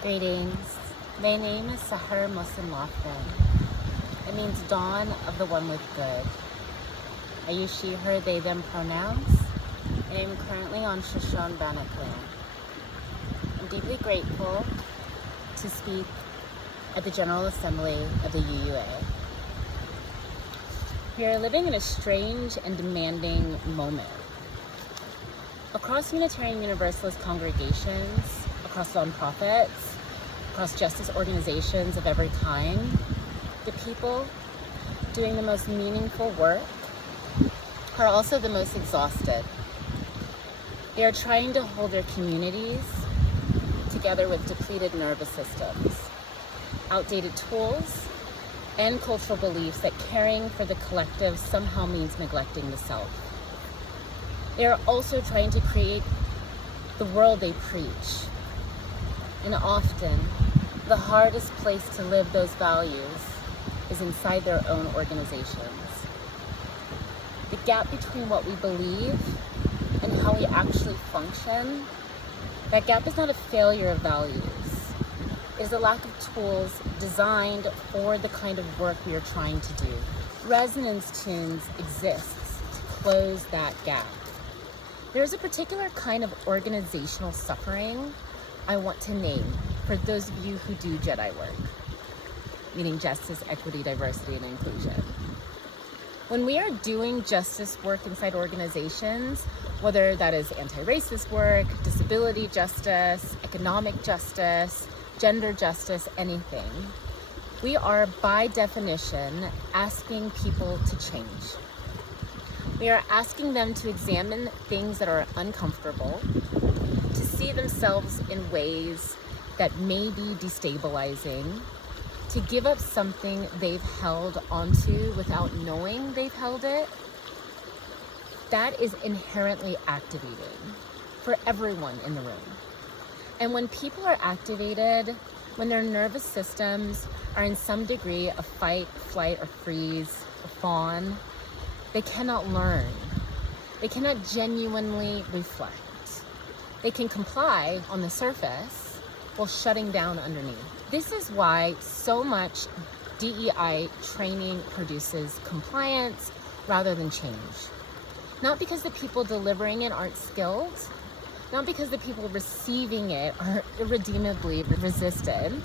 Greetings. My name is Sahar Muslim Lofton. It means dawn of the one with good. I use she, her, they, them pronouns, and I'm currently on Shoshone Bannock land. I'm deeply grateful to speak at the General Assembly of the UUA. We are living in a strange and demanding moment. Across Unitarian Universalist congregations, across nonprofits, across justice organizations of every kind, the people doing the most meaningful work are also the most exhausted. They are trying to hold their communities together with depleted nervous systems, outdated tools, and cultural beliefs that caring for the collective somehow means neglecting the self. They are also trying to create the world they preach. And often, the hardest place to live those values is inside their own organizations. The gap between what we believe and how we actually function, that gap is not a failure of values. It is a lack of tools designed for the kind of work we are trying to do. Resonance Tunes exists to close that gap. There's a particular kind of organizational suffering I want to name for those of you who do JEDI work, meaning justice, equity, diversity, and inclusion. When we are doing justice work inside organizations, whether that is anti-racist work, disability justice, economic justice, gender justice, anything, we are by definition asking people to change. We are asking them to examine things that are uncomfortable, to see themselves in ways that may be destabilizing, to give up something they've held onto without knowing they've held it. That is inherently activating for everyone in the room. And when people are activated, when their nervous systems are in some degree of fight, flight, or freeze, or fawn, they cannot learn. They cannot genuinely reflect. They can comply on the surface while shutting down underneath. This is why so much DEI training produces compliance rather than change. Not because the people delivering it aren't skilled, not because the people receiving it are irredeemably resistant,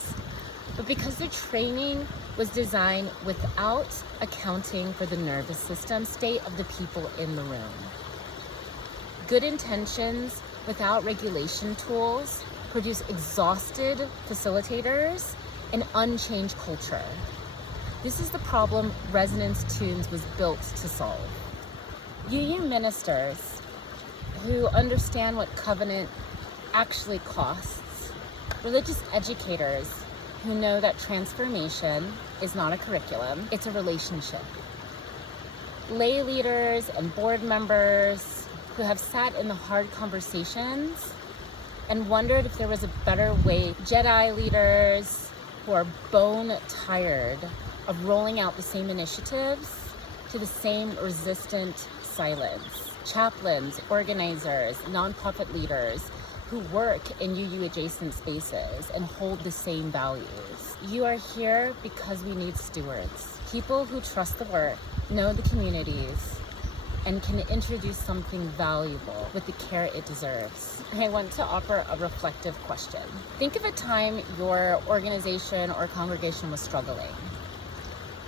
but because the training was designed without accounting for the nervous system state of the people in the room. Good intentions without regulation tools produce exhausted facilitators and unchanged culture. This is the problem Resonance Tunes was built to solve. UU ministers who understand what covenant actually costs, religious educators who know that transformation is not a curriculum, it's a relationship. Lay leaders and board members who have sat in the hard conversations and wondered if there was a better way. JEDI leaders who are bone tired of rolling out the same initiatives to the same resistant silence. Chaplains, organizers, nonprofit leaders who work in UU adjacent spaces and hold the same values. You are here because we need stewards, people who trust the work, know the communities, and can introduce something valuable with the care it deserves. I want to offer a reflective question. Think of a time your organization or congregation was struggling.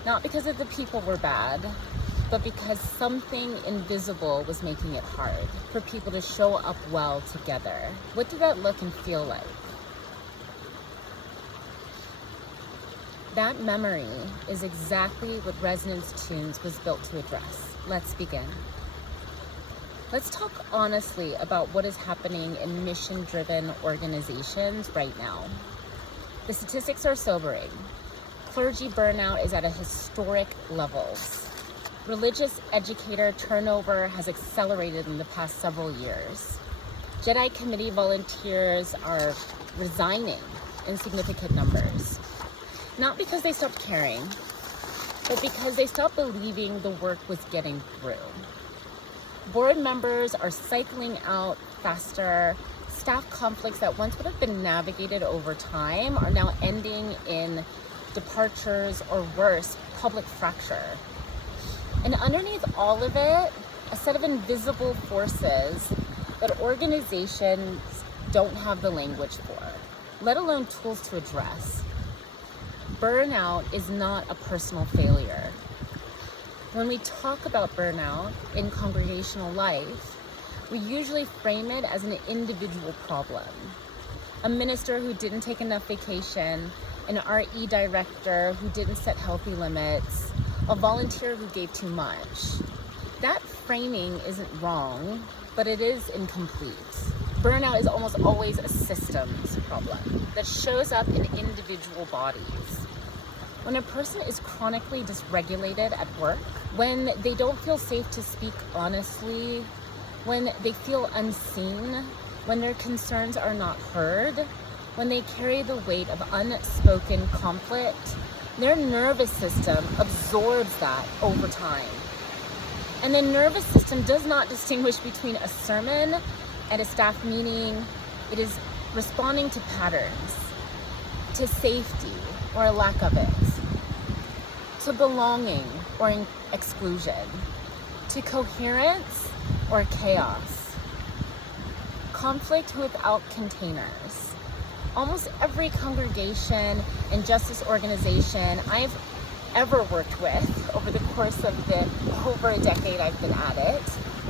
Not because the people were bad, but because something invisible was making it hard for people to show up well together. What did that look and feel like? That memory is exactly what Resonance Tunes was built to address. Let's begin. Let's talk honestly about what is happening in mission-driven organizations right now. The statistics are sobering. Clergy burnout is at a historic levels. Religious educator turnover has accelerated in the past several years. JEDI committee volunteers are resigning in significant numbers. Not because they stopped caring, but because they stopped believing the work was getting through. Board members are cycling out faster, staff conflicts that once would have been navigated over time are now ending in departures or worse, public fracture. And underneath all of it, a set of invisible forces that organizations don't have the language for, let alone tools to address. Burnout is not a personal failure. When we talk about burnout in congregational life, we usually frame it as an individual problem. A minister who didn't take enough vacation, an RE director who didn't set healthy limits, a volunteer who gave too much. That framing isn't wrong, but it is incomplete. Burnout is almost always a systems problem that shows up in individual bodies. When a person is chronically dysregulated at work, when they don't feel safe to speak honestly, when they feel unseen, when their concerns are not heard, when they carry the weight of unspoken conflict, their nervous system absorbs that over time. And the nervous system does not distinguish between a sermon and a staff meeting. It is responding to patterns, to safety or a lack of it, to belonging or exclusion, to coherence or chaos. Conflict without containers. Almost every congregation and justice organization I've ever worked with over the course of the over a decade I've been at it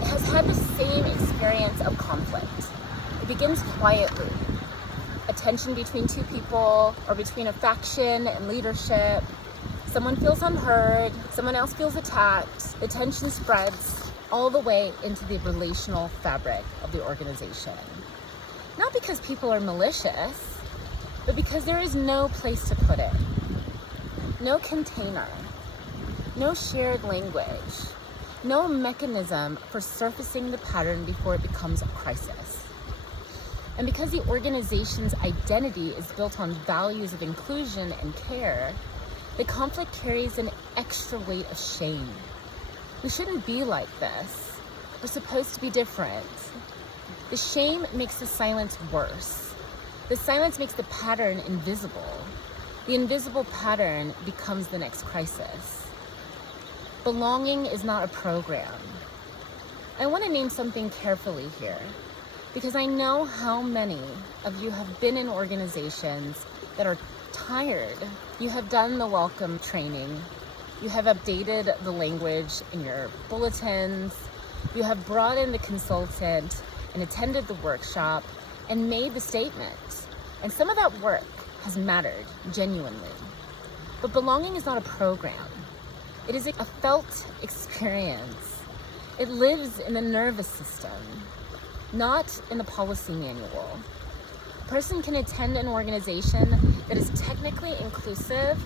has had the same experience of conflict. It begins quietly. A tension between two people or between a faction and leadership. Someone feels unheard, someone else feels attacked. The tension spreads all the way into the relational fabric of the organization. Not because people are malicious, but because there is no place to put it. No container, no shared language, no mechanism for surfacing the pattern before it becomes a crisis. And because the organization's identity is built on values of inclusion and care, the conflict carries an extra weight of shame. We shouldn't be like this. We're supposed to be different. The shame makes the silence worse. The silence makes the pattern invisible. The invisible pattern becomes the next crisis. Belonging is not a program. I want to name something carefully here, because I know how many of you have been in organizations that are tired. You have done the welcome training. You have updated the language in your bulletins. You have brought in the consultant and attended the workshop and made the statement. And some of that work has mattered genuinely. But belonging is not a program. It is a felt experience. It lives in the nervous system, not in the policy manual. A person can attend an organization that is technically inclusive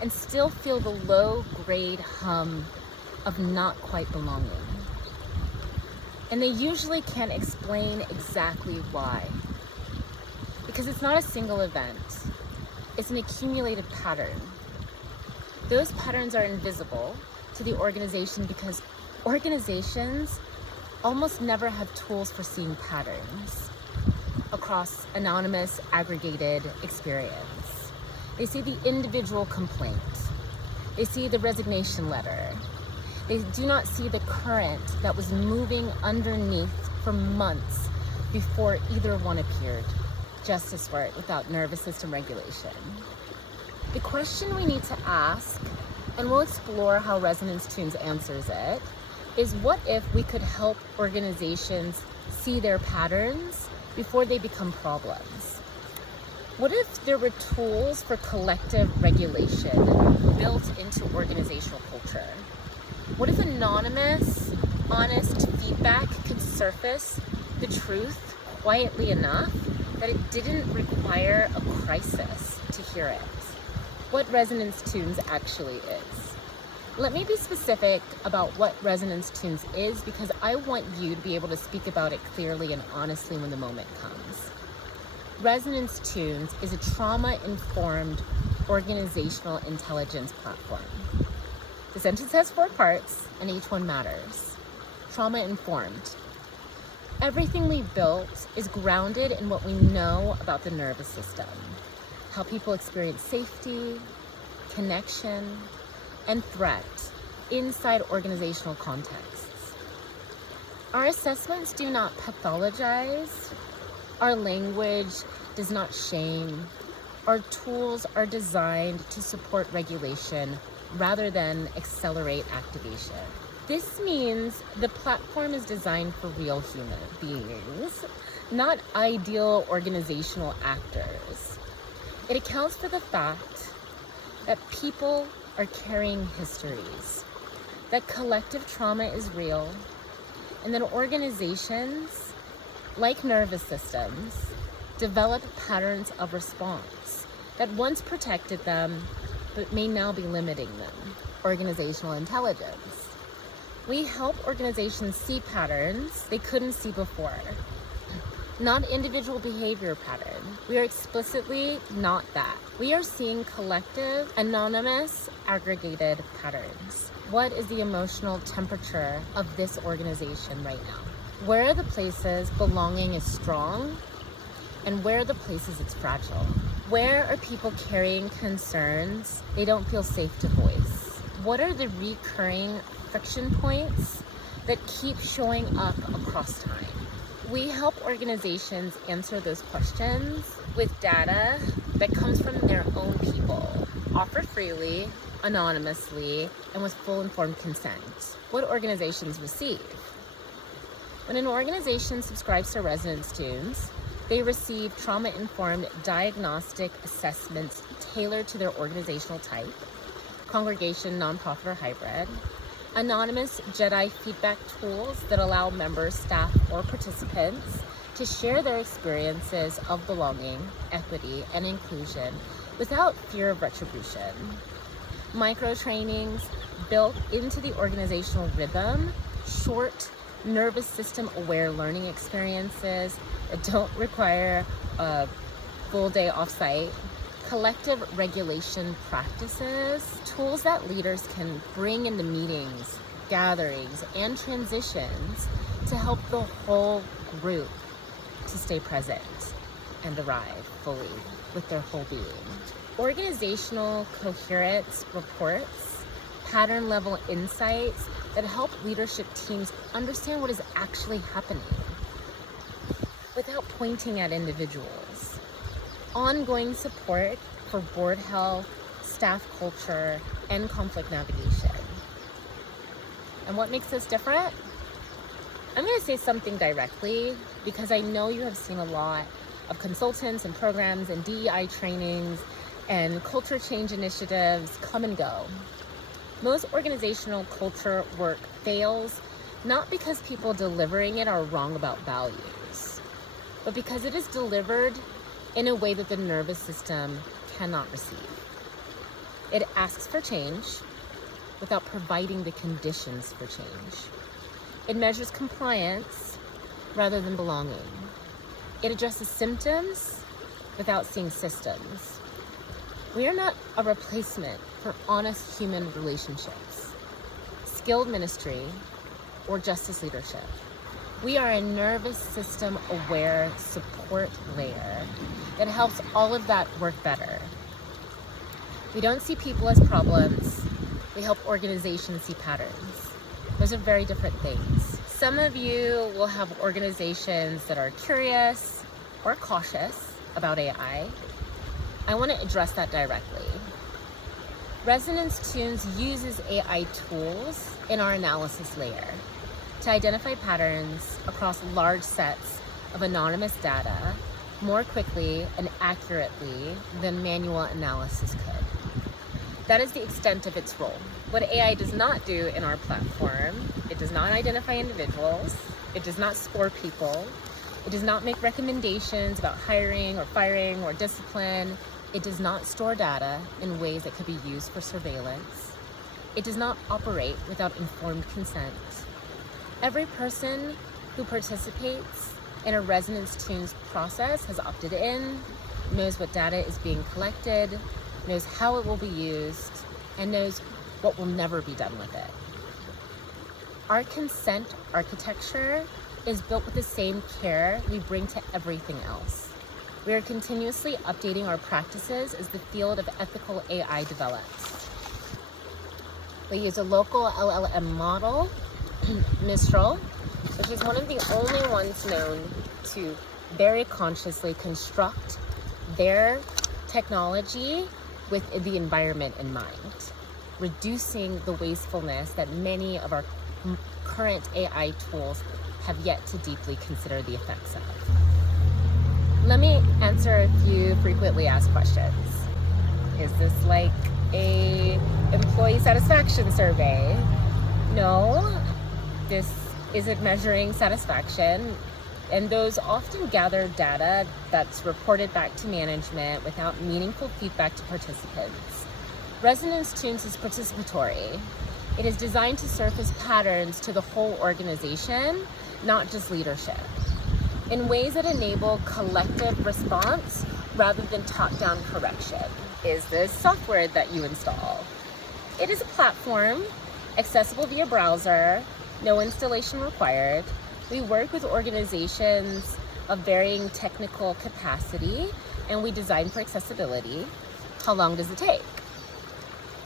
and still feel the low-grade hum of not quite belonging. And they usually can't explain exactly why. Because it's not a single event. It's an accumulated pattern. Those patterns are invisible to the organization because organizations almost never have tools for seeing patterns across anonymous, aggregated experience. They see the individual complaint. They see the resignation letter. They do not see the current that was moving underneath for months before either one appeared. Justice work without nervous system regulation. The question we need to ask, and we'll explore how Resonance Tunes answers it, is what if we could help organizations see their patterns before they become problems? What if there were tools for collective regulation built into organizational culture? What if anonymous, honest feedback could surface the truth quietly enough that it didn't require a crisis to hear it? What Resonance Tunes actually is. Let me be specific about what Resonance Tunes is, because I want you to be able to speak about it clearly and honestly when the moment comes. Resonance Tunes is a trauma-informed organizational intelligence platform. The sentence has 4 parts, and each one matters. Trauma-informed. Everything we built is grounded in what we know about the nervous system, how people experience safety, connection, and threat inside organizational contexts. Our assessments do not pathologize, our language does not shame, our tools are designed to support regulation rather than accelerate activation. This means the platform is designed for real human beings, not ideal organizational actors. It accounts for the fact that people are carrying histories, that collective trauma is real, and that organizations, like nervous systems, develop patterns of response that once protected them, but may now be limiting them. Organizational intelligence. We help organizations see patterns they couldn't see before, not individual behavior pattern. We are explicitly not that. We are seeing collective, anonymous, aggregated patterns. What is the emotional temperature of this organization right now? Where are the places belonging is strong, and where are the places it's fragile? Where are people carrying concerns they don't feel safe to voice? What are the recurring friction points that keep showing up across time? We help organizations answer those questions with data that comes from their own people, offered freely, anonymously, and with full informed consent. What organizations receive? When an organization subscribes to Resonance Tunes, they receive trauma-informed diagnostic assessments tailored to their organizational type, congregation, nonprofit, or hybrid, anonymous JEDI feedback tools that allow members, staff, or participants to share their experiences of belonging, equity, and inclusion without fear of retribution. Micro-trainings built into the organizational rhythm, short, nervous system aware learning experiences that don't require a full day offsite, collective regulation practices, tools that leaders can bring into meetings, gatherings, and transitions to help the whole group to stay present and arrive fully with their whole being. Organizational coherence reports, pattern level insights that help leadership teams understand what is actually happening without pointing at individuals. Ongoing support for board health, staff culture, and conflict navigation. And what makes this different? I'm going to say something directly because I know you have seen a lot of consultants and programs and DEI trainings and culture change initiatives come and go. Most organizational culture work fails not because people delivering it are wrong about values, but because it is delivered in a way that the nervous system cannot receive. It asks for change without providing the conditions for change. It measures compliance rather than belonging. It addresses symptoms without seeing systems. We are not a replacement for honest human relationships, skilled ministry, or justice leadership. We are a nervous system aware support layer that helps all of that work better. We don't see people as problems. We help organizations see patterns. Those are very different things. Some of you will have organizations that are curious or cautious about AI. I want to address that directly. Resonance Tunes uses AI tools in our analysis layer to identify patterns across large sets of anonymous data more quickly and accurately than manual analysis could. That is the extent of its role. What AI does not do in our platform, it does not identify individuals, it does not score people, it does not make recommendations about hiring or firing or discipline, it does not store data in ways that could be used for surveillance, it does not operate without informed consent. Every person who participates in a Resonance Tunes process has opted in, knows what data is being collected, knows how it will be used, and knows what will never be done with it. Our consent architecture is built with the same care we bring to everything else. We are continuously updating our practices as the field of ethical AI develops. We use a local LLM model, Mistral, which is one of the only ones known to very consciously construct their technology with the environment in mind, reducing the wastefulness that many of our current AI tools have yet to deeply consider the effects of. Let me answer a few frequently asked questions. Is this like a employee satisfaction survey? No, this isn't measuring satisfaction, and those often gather data that's reported back to management without meaningful feedback to participants. Resonance Tunes is participatory. It is designed to surface patterns to the whole organization, not just leadership, in ways that enable collective response rather than top-down correction. Is this software that you install? It is a platform, accessible via browser, no installation required. We work with organizations of varying technical capacity, and we design for accessibility. How long does it take?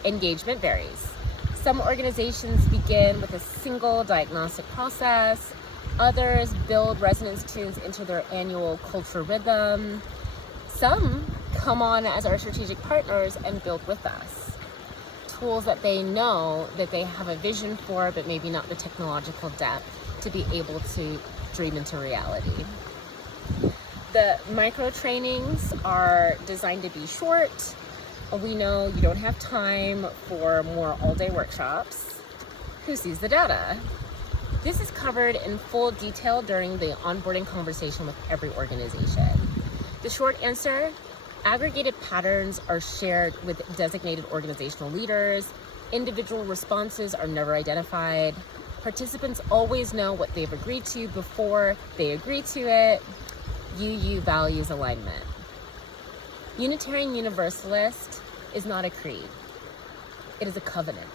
Engagement varies. Some organizations begin with a single diagnostic process. Others build Resonance Tunes into their annual culture rhythm. Some come on as our strategic partners and build with us tools that they know that they have a vision for, but maybe not the technological depth to be able to dream into reality. The micro trainings are designed to be short. We know you don't have time for more all-day workshops. Who sees the data? This is covered in full detail during the onboarding conversation with every organization. The short answer: aggregated patterns are shared with designated organizational leaders. Individual responses are never identified. Participants always know what they've agreed to before they agree to it. UU values alignment. Unitarian Universalist is not a creed. It is a covenant.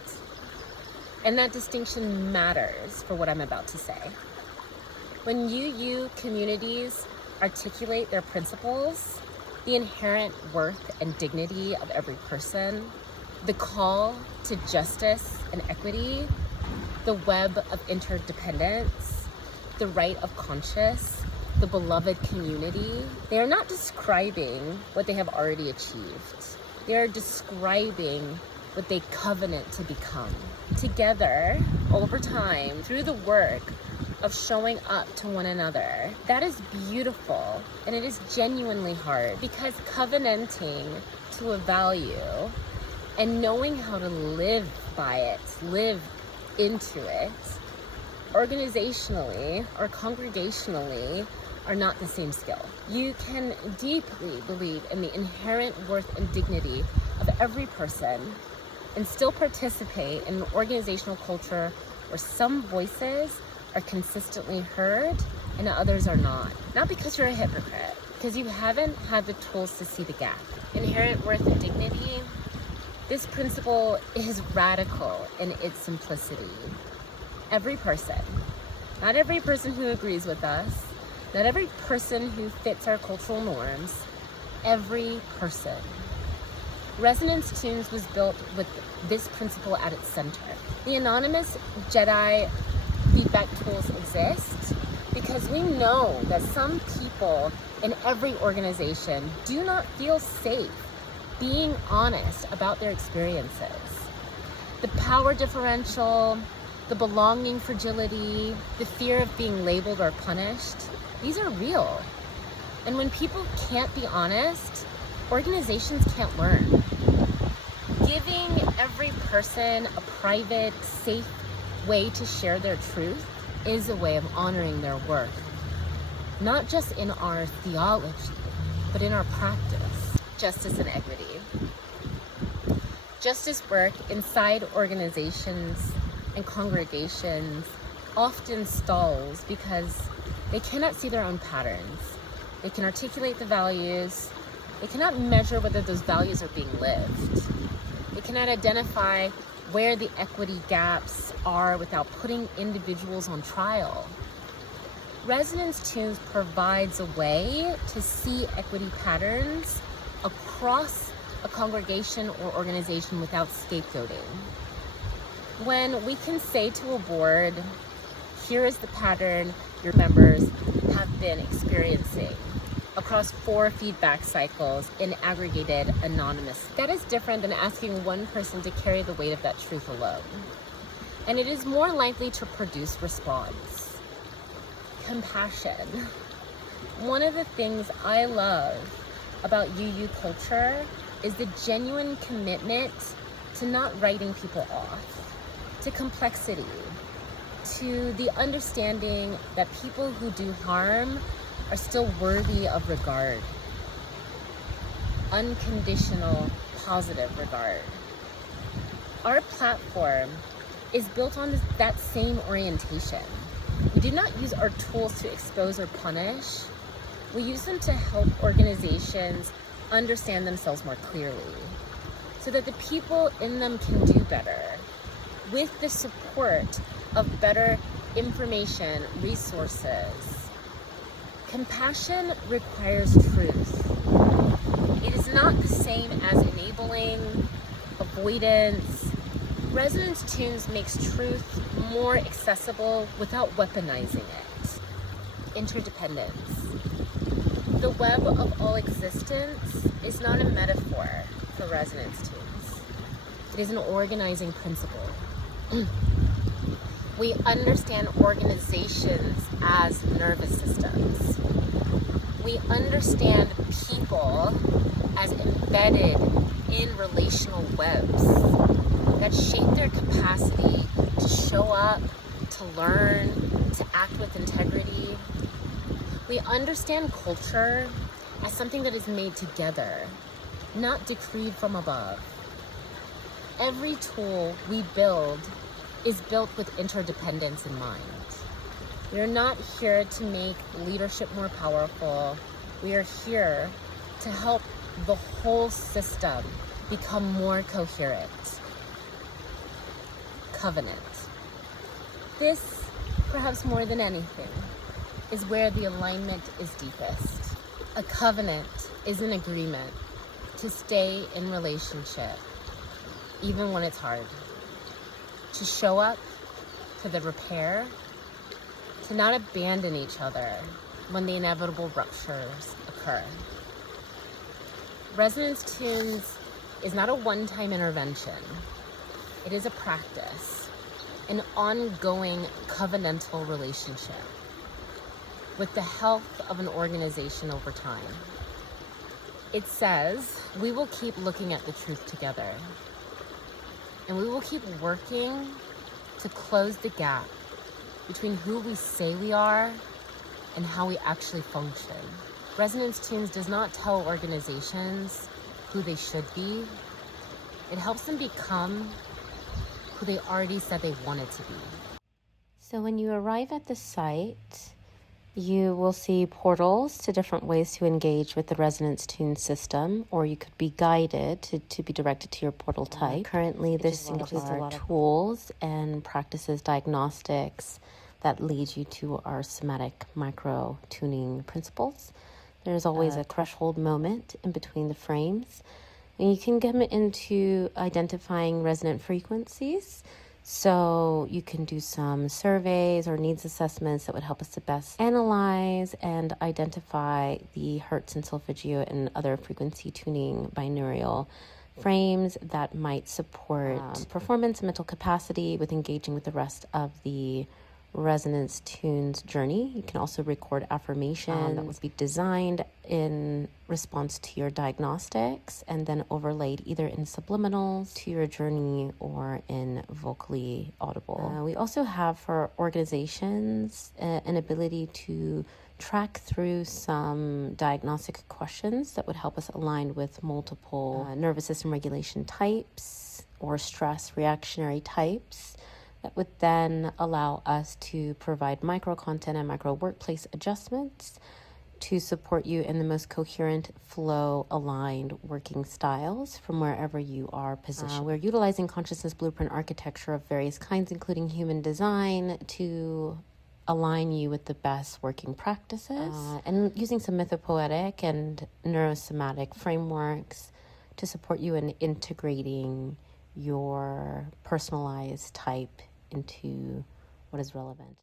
And that distinction matters for what I'm about to say. When UU communities articulate their principles, the inherent worth and dignity of every person, the call to justice and equity, the web of interdependence, the right of conscience, the beloved community, they are not describing what they have already achieved. They are describing what they covenant to become. Together, over time, through the work of showing up to one another. That is beautiful, and it is genuinely hard, because covenanting to a value and knowing how to live by it, live into it, organizationally or congregationally, are not the same skill. You can deeply believe in the inherent worth and dignity of every person and still participate in an organizational culture where some voices are consistently heard and others are not. Not because you're a hypocrite, because you haven't had the tools to see the gap. Inherent worth and dignity, this principle is radical in its simplicity. Every person, not every person who agrees with us, not every person who fits our cultural norms, every person. Resonance Tunes was built with this principle at its center. The anonymous JEDI feedback tools exist because we know that some people in every organization do not feel safe being honest about their experiences. The power differential, the belonging fragility, the fear of being labeled or punished, these are real. And when people can't be honest, organizations can't learn. Giving every person a private, safe way to share their truth is a way of honoring their worth, not just in our theology, but in our practice. Justice and equity. Justice work inside organizations and congregations often stalls because they cannot see their own patterns. They can articulate the values. They cannot measure whether those values are being lived. They cannot identify where the equity gaps are without putting individuals on trial. Resonance Tunes provides a way to see equity patterns across a congregation or organization without scapegoating. When we can say to a board, here is the pattern your members have been experiencing across 4 feedback cycles in aggregated anonymous. That is different than asking one person to carry the weight of that truth alone. And it is more likely to produce response. Compassion. One of the things I love about UU culture is the genuine commitment to not writing people off, to complexity, to the understanding that people who do harm are still worthy of regard. Unconditional, positive regard. Our platform is built on that same orientation. We do not use our tools to expose or punish. We use them to help organizations understand themselves more clearly, so that the people in them can do better, with the support of better information, resources. Compassion requires truth. It is not the same as enabling, avoidance. Resonance Tunes makes truth more accessible without weaponizing it. Interdependence. The web of all existence is not a metaphor for Resonance Tunes. It is an organizing principle. We understand organizations as nervous systems. We understand people as embedded in relational webs that shape their capacity to show up, to learn, to act with integrity. We understand culture as something that is made together, not decreed from above. Every tool we build is built with interdependence in mind. We are not here to make leadership more powerful. We are here to help the whole system become more coherent. Covenant. This, perhaps more than anything, is where the alignment is deepest. A covenant is an agreement to stay in relationship, even when it's hard. To show up for the repair, to not abandon each other when the inevitable ruptures occur. Resonance Tunes is not a one-time intervention. It is a practice, an ongoing covenantal relationship with the health of an organization over time. It says we will keep looking at the truth together, and we will keep working to close the gap between who we say we are and how we actually function. Resonance Tunes does not tell organizations who they should be. It helps them become who they already said they wanted to be. So when you arrive at the site, you will see portals to different ways to engage with the Resonance Tune system, or you could be guided to be directed to your portal type. Currently, this includes our tools and practices diagnostics that lead you to our somatic micro-tuning principles. There's always a threshold moment in between the frames, and you can get into identifying resonant frequencies. So you can do some surveys or needs assessments that would help us to best analyze and identify the Hertz and solfeggio and other frequency tuning binaural frames that might support performance and mental capacity with engaging with the rest of the Resonance Tunes journey. You can also record affirmations that would be designed in response to your diagnostics and then overlaid either in subliminals to your journey or in vocally audible. We also have for organizations an ability to track through some diagnostic questions that would help us align with multiple nervous system regulation types or stress reactionary types that would then allow us to provide micro content and micro workplace adjustments to support you in the most coherent, flow aligned working styles from wherever you are positioned. We're utilizing consciousness blueprint architecture of various kinds, including human design, to align you with the best working practices, and using some mythopoetic and neurosomatic frameworks to support you in integrating your personalized type into what is relevant.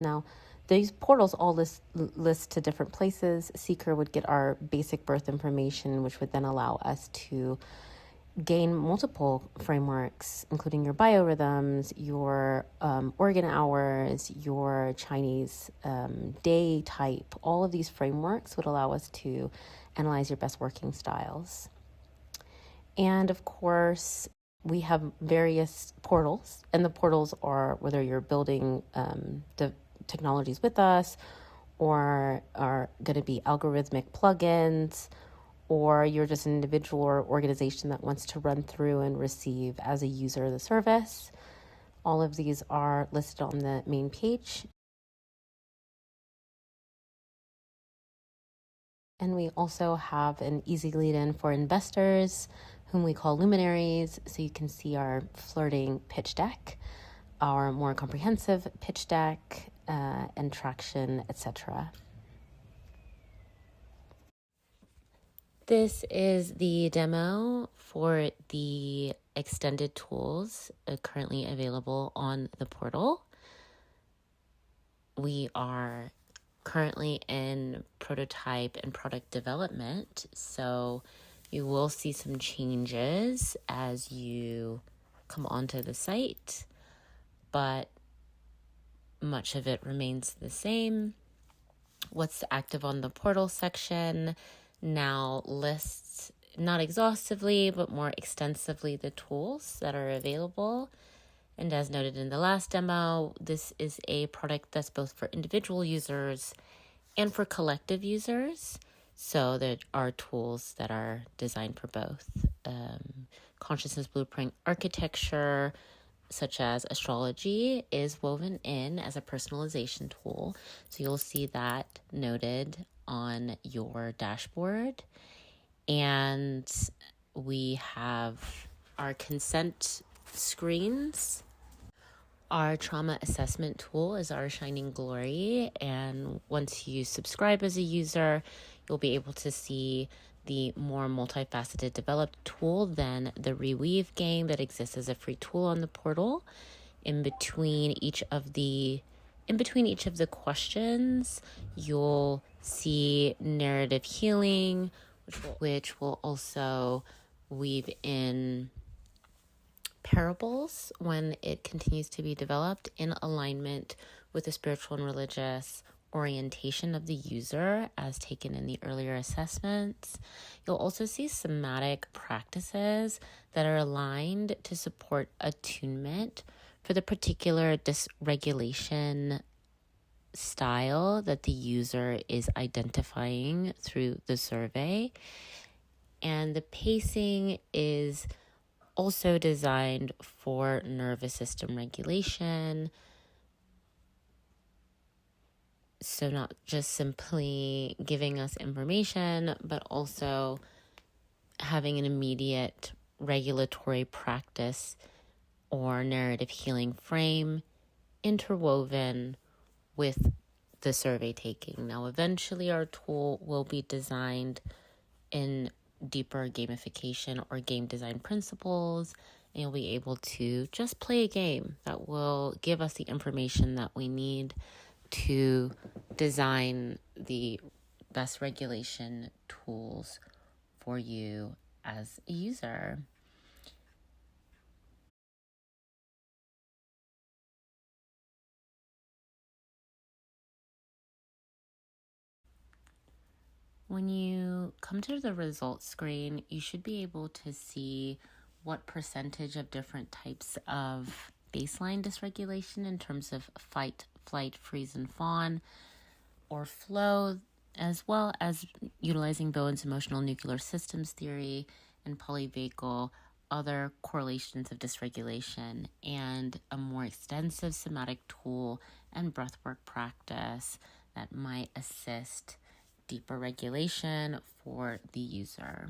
Now, these portals all list to different places. Seeker would get our basic birth information, which would then allow us to gain multiple frameworks, including your biorhythms, your organ hours, your Chinese day type. All of these frameworks would allow us to analyze your best working styles. And of course, we have various portals, and the portals are whether you're building the technologies with us or are going to be algorithmic plugins, or you're just an individual or organization that wants to run through and receive as a user the service. All of these are listed on the main page. And we also have an easy lead-in for investors, whom we call luminaries, so you can see our flirting pitch deck, our more comprehensive pitch deck, and traction, etc. This is the demo for the extended tools currently available on the portal. We are currently in prototype and product development, so you will see some changes as you come onto the site, but much of it remains the same. What's active on the portal section now lists, not exhaustively, but more extensively, the tools that are available. And as noted in the last demo, this is a product that's both for individual users and for collective users. So there are tools that are designed for both. Consciousness blueprint architecture, such as astrology, is woven in as a personalization tool. So you'll see that noted on your dashboard. And we have our consent screens. Our trauma assessment tool is our shining glory. And once you subscribe as a user, you'll be able to see the more multifaceted developed tool than the Reweave game that exists as a free tool on the portal. In between each of the questions, you'll see narrative healing, which will also weave in parables when it continues to be developed in alignment with the spiritual and religious orientation of the user as taken in the earlier assessments. You'll also see somatic practices that are aligned to support attunement for the particular dysregulation style that the user is identifying through the survey. And the pacing is also designed for nervous system regulation. So not just simply giving us information, but also having an immediate regulatory practice or narrative healing frame interwoven with the survey taking. Now, eventually our tool will be designed in deeper gamification or game design principles, and you'll be able to just play a game that will give us the information that we need to design the best regulation tools for you as a user. When you come to the results screen, you should be able to see what percentage of different types of baseline dysregulation in terms of fight, flight, freeze, and fawn, or flow, as well as utilizing Bowen's emotional nuclear systems theory and polyvagal other correlations of dysregulation, and a more extensive somatic tool and breathwork practice that might assist deeper regulation for the user.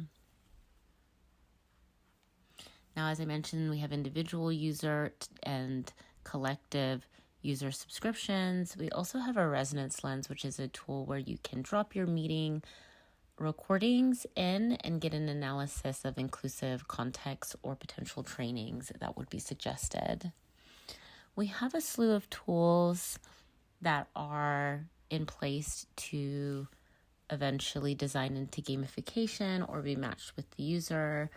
Now, as I mentioned, we have individual user and collective user subscriptions. We also have a Resonance Lens, which is a tool where you can drop your meeting recordings in and get an analysis of inclusive context or potential trainings that would be suggested. We have a slew of tools that are in place to eventually design into gamification or be matched with the user,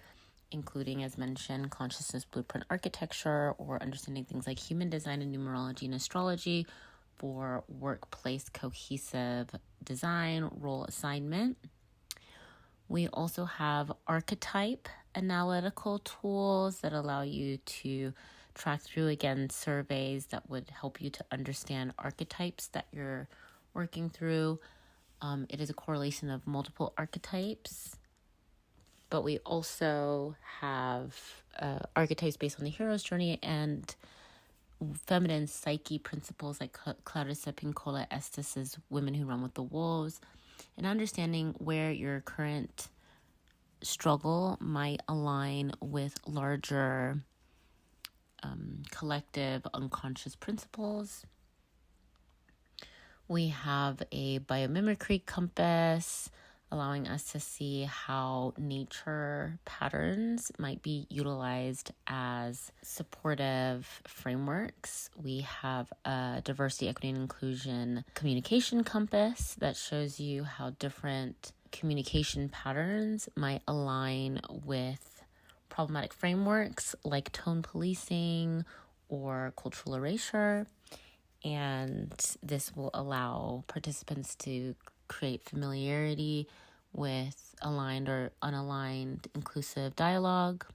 including, as mentioned, consciousness blueprint architecture, or understanding things like human design and numerology and astrology for workplace cohesive design, role assignment. We also have archetype analytical tools that allow you to track through, again, surveys that would help you to understand archetypes that you're working through. It is a correlation of multiple archetypes, but we also have archetypes based on the hero's journey and feminine psyche principles like Clarissa Pinkola Estes' Women Who Run with the Wolves, and understanding where your current struggle might align with larger collective unconscious principles. We have a biomimicry compass, allowing us to see how nature patterns might be utilized as supportive frameworks. We have a diversity, equity, and inclusion communication compass that shows you how different communication patterns might align with problematic frameworks like tone policing or cultural erasure. And this will allow participants to create familiarity with aligned or unaligned inclusive dialogue.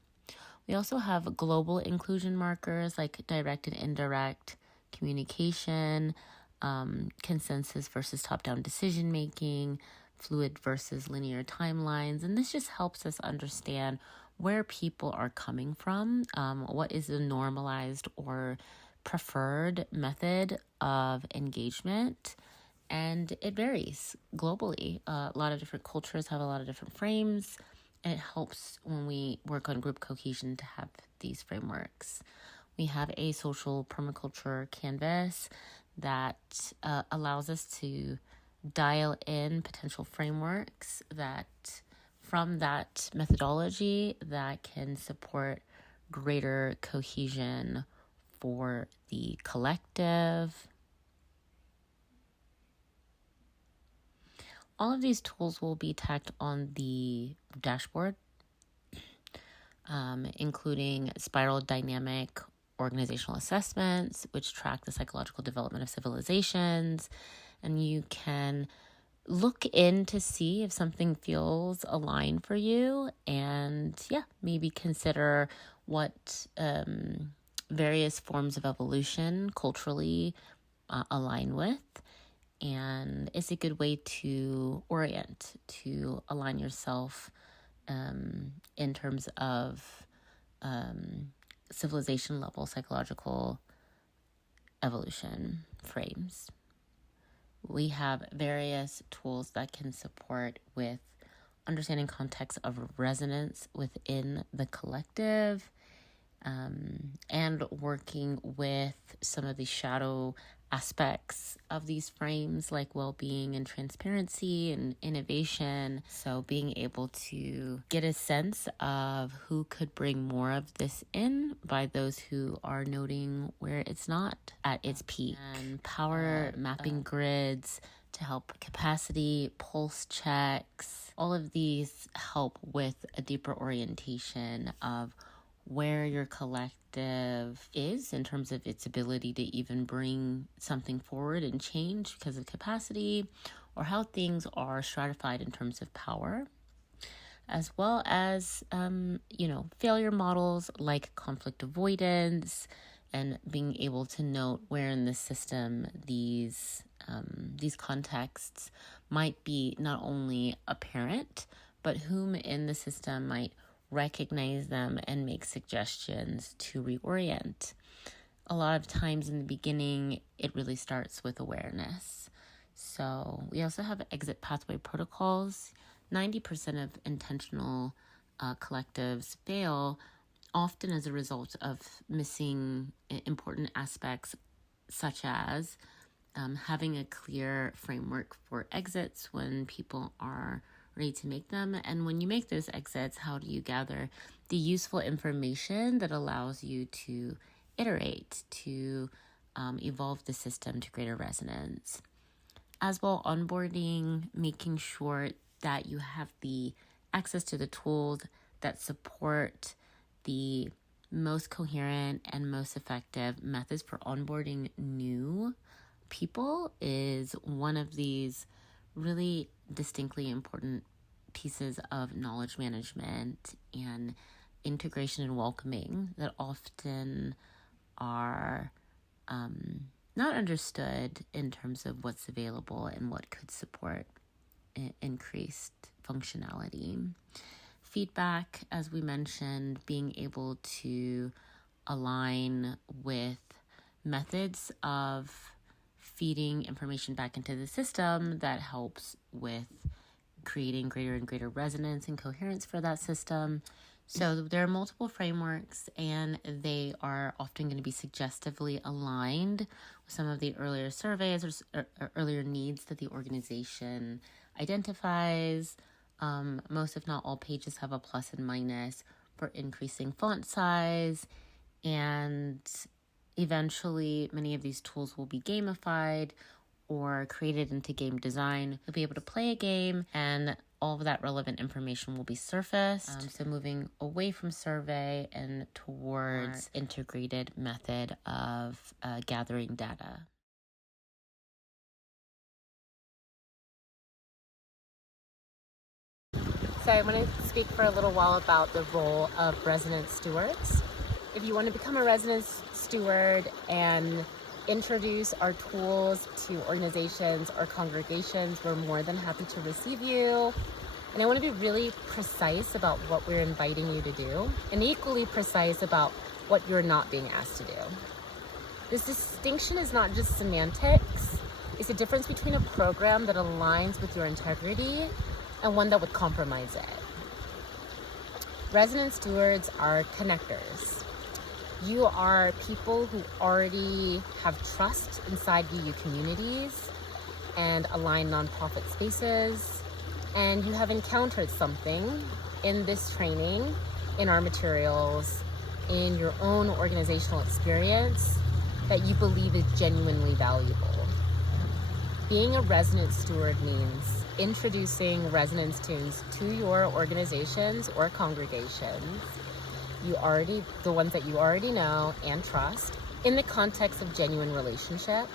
We also have global inclusion markers like direct and indirect communication, consensus versus top-down decision-making, fluid versus linear timelines. And this just helps us understand where people are coming from, what is the normalized or preferred method of engagement, and it varies globally. A lot of different cultures have a lot of different frames, and it helps when we work on group cohesion to have these frameworks. We have a social permaculture canvas that allows us to dial in potential frameworks that from that methodology that can support greater cohesion for the collective. All of these tools will be tagged on the dashboard, including spiral dynamic organizational assessments, which track the psychological development of civilizations. And you can look in to see if something feels aligned for you, and maybe consider what various forms of evolution culturally align with. And it's a good way to orient, to align yourself in terms of civilization level psychological evolution frames. We have various tools that can support with understanding context of resonance within the collective, and working with some of the shadow aspects of these frames like well-being and transparency and innovation. So being able to get a sense of who could bring more of this in by those who are noting where it's not at its peak. And power mapping grids to help capacity, pulse checks. All of these help with a deeper orientation of where your collective is in terms of its ability to even bring something forward and change because of capacity, or how things are stratified in terms of power, as well as, failure models like conflict avoidance, and being able to note where in the system these contexts might be not only apparent, but whom in the system might recognize them and make suggestions to reorient. A lot of times in the beginning, it really starts with awareness. So we also have exit pathway protocols. 90% of intentional collectives fail often as a result of missing important aspects such as having a clear framework for exits when people are ready to make them. And when you make those exits, how do you gather the useful information that allows you to iterate, to evolve the system to greater resonance? As well, onboarding, making sure that you have the access to the tools that support the most coherent and most effective methods for onboarding new people is one of these really distinctly important pieces of knowledge management and integration and welcoming that often are not understood in terms of what's available and what could support increased functionality. Feedback, as we mentioned, being able to align with methods of feeding information back into the system that helps with creating greater and greater resonance and coherence for that system. So there are multiple frameworks, and they are often going to be suggestively aligned with some of the earlier surveys or earlier needs that the organization identifies. Most, if not all, pages have a plus and minus for increasing font size, and eventually many of these tools will be gamified or created into game design. You'll be able to play a game, and all of that relevant information will be surfaced. So moving away from survey and towards integrated method of gathering data. So I want to speak for a little while about the role of Resonance Stewards. If you want to become a Resonance Steward and introduce our tools to organizations or congregations, we're more than happy to receive you. And I want to be really precise about what we're inviting you to do, and equally precise about what you're not being asked to do. This distinction is not just semantics. It's the difference between a program that aligns with your integrity and one that would compromise it. Resonance Stewards are connectors. You are people who already have trust inside UU communities and aligned nonprofit spaces, and you have encountered something in this training, in our materials, in your own organizational experience that you believe is genuinely valuable. Being a Resonance Steward means introducing resonance tunes to your organizations or congregations, the ones that you already know and trust, in the context of genuine relationship,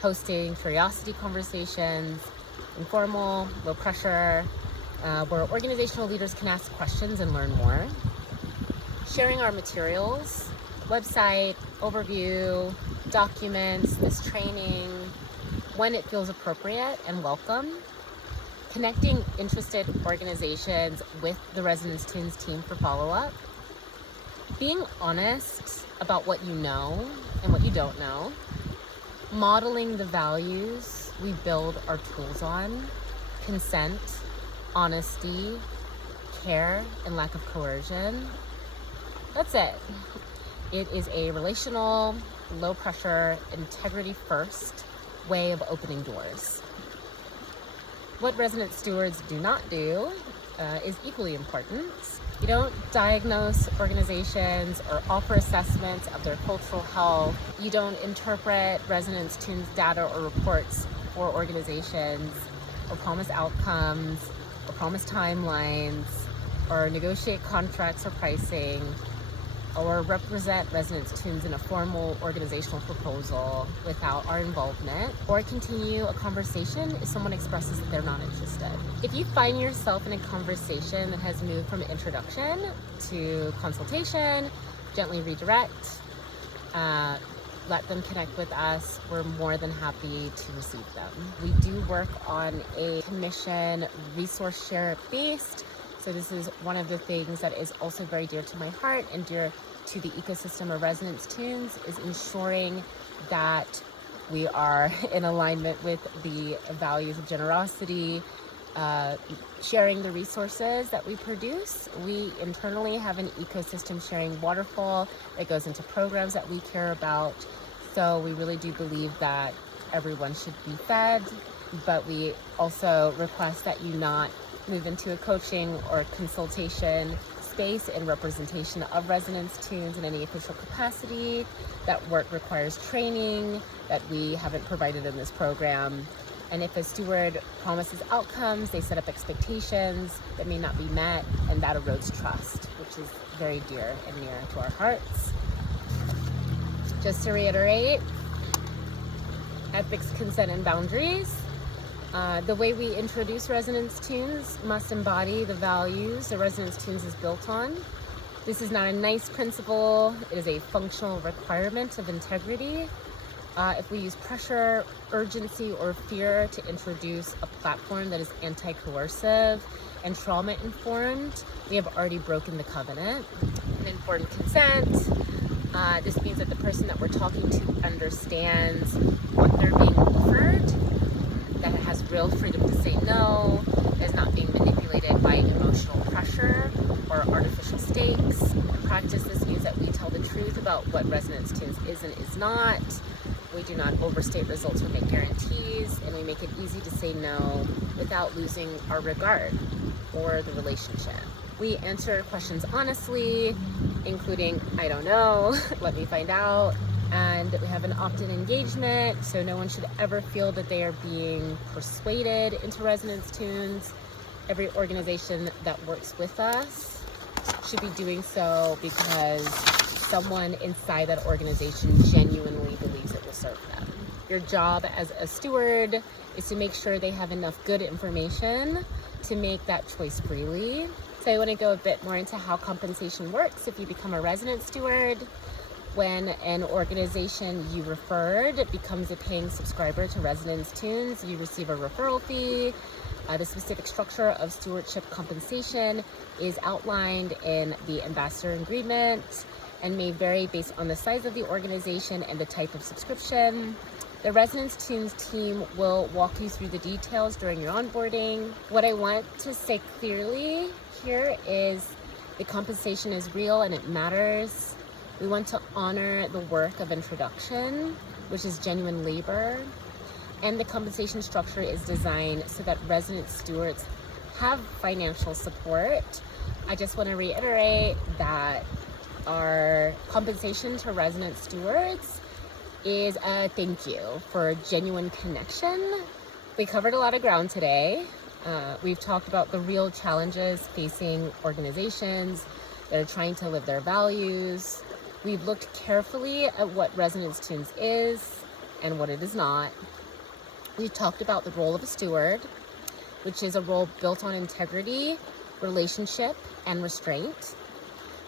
hosting curiosity conversations, informal, low pressure, where organizational leaders can ask questions and learn more, sharing our materials, website, overview, documents, this training, when it feels appropriate and welcome, connecting interested organizations with the Resonance Tunes team for follow-up, being honest about what you know and what you don't know, modeling the values we build our tools on: consent, honesty, care, and lack of coercion. That's it. It is a relational, low-pressure, integrity-first way of opening doors. What Resonance Stewards do not do is equally important. You don't diagnose organizations or offer assessments of their cultural health. You don't interpret Resonance Tunes data or reports for organizations, or promise outcomes, or promise timelines, or negotiate contracts or pricing, or represent Resonance Tunes in a formal organizational proposal without our involvement, or continue a conversation if someone expresses that they're not interested. If you find yourself in a conversation that has moved from introduction to consultation, gently redirect, let them connect with us. We're more than happy to receive them. We do work on a commission resource share based. So this is one of the things that is also very dear to my heart and dear to the ecosystem of Resonance Tunes, is ensuring that we are in alignment with the values of generosity sharing the resources that we produce. We internally have an ecosystem sharing waterfall that goes into programs that we care about. So we really do believe that everyone should be fed, but we also request that you not move into a coaching or consultation space in representation of Resonance Tunes in any official capacity. That work requires training that we haven't provided in this program. And if a steward promises outcomes, they set up expectations that may not be met, and that erodes trust, which is very dear and near to our hearts. Just to reiterate, ethics, consent, and boundaries. The way we introduce Resonance Tunes must embody the values that Resonance Tunes is built on. This is not a nice principle, it is a functional requirement of integrity. If we use pressure, urgency, or fear to introduce a platform that is anti-coercive and trauma-informed, we have already broken the covenant. And informed consent, this means that the person that we're talking to understands what they're being offered, that it has real freedom to say no, is not being manipulated by emotional pressure or artificial stakes. In practice, this means that we tell the truth about what Resonance Tunes is and is not. We do not overstate results or make guarantees, and we make it easy to say no without losing our regard or the relationship. We answer questions honestly, including, I don't know, let me find out. And we have an opt-in engagement, so no one should ever feel that they are being persuaded into Resonance Tunes. Every organization that works with us should be doing so because someone inside that organization genuinely believes it will serve them. Your job as a steward is to make sure they have enough good information to make that choice freely. So I want to go a bit more into how compensation works if you become a Resonance Steward. When an organization you referred becomes a paying subscriber to Resonance Tunes, you receive a referral fee. The specific structure of stewardship compensation is outlined in the ambassador agreement and may vary based on the size of the organization and the type of subscription. The Resonance Tunes team will walk you through the details during your onboarding. What I want to say clearly here is the compensation is real and it matters. We want to honor the work of introduction, which is genuine labor, and the compensation structure is designed so that Resonance Stewards have financial support. I just want to reiterate that our compensation to Resonance Stewards is a thank you for genuine connection. We covered a lot of ground today. We've talked about the real challenges facing organizations that are trying to live their values. We've looked carefully at what Resonance Tunes is and what it is not. We've talked about the role of a steward, which is a role built on integrity, relationship, and restraint.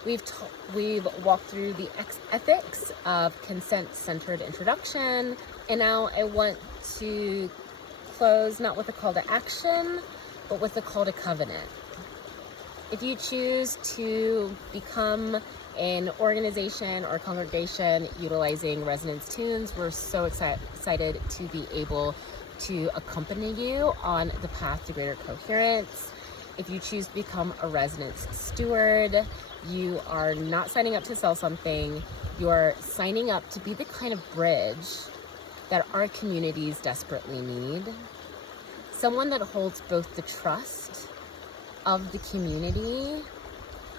We've walked through the ethics of consent-centered introduction, and now I want to close not with a call to action, but with a call to covenant. If you choose to become an organization or congregation utilizing Resonance Tunes, we're so excited to be able to accompany you on the path to greater coherence. If you choose to become a Resonance Steward, you are not signing up to sell something, you're signing up to be the kind of bridge that our communities desperately need. Someone that holds both the trust of the community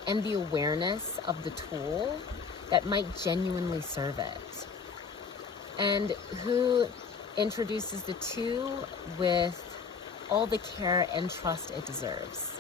and the awareness of the tool that might genuinely serve it, and who introduces the two with all the care and trust it deserves.